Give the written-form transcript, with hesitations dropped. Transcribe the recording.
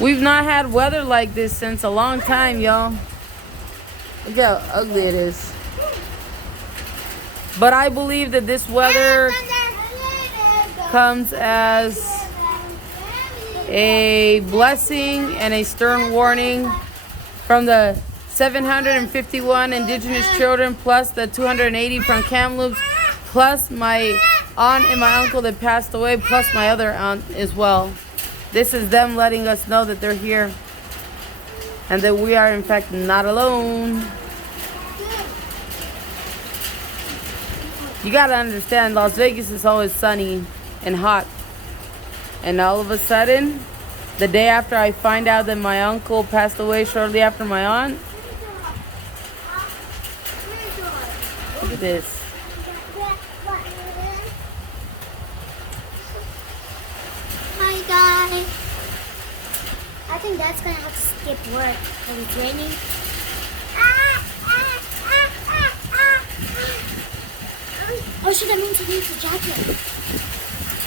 We've not had weather like this since a long time, y'all. Look how ugly it is. But I believe that this weather comes as a blessing and a stern warning from the 751 indigenous children, plus the 280 from Kamloops, plus my aunt and my uncle that passed away, plus my other aunt as well. This is them letting us know that they're here and that we are in fact not alone. You gotta understand, Las Vegas is always sunny and hot. And all of a sudden, the day after I find out that my uncle passed away shortly after my aunt, look at this. Hi guys. I think Dad's gonna have to skip work because it's raining. Oh shit, that means he needs a jacket.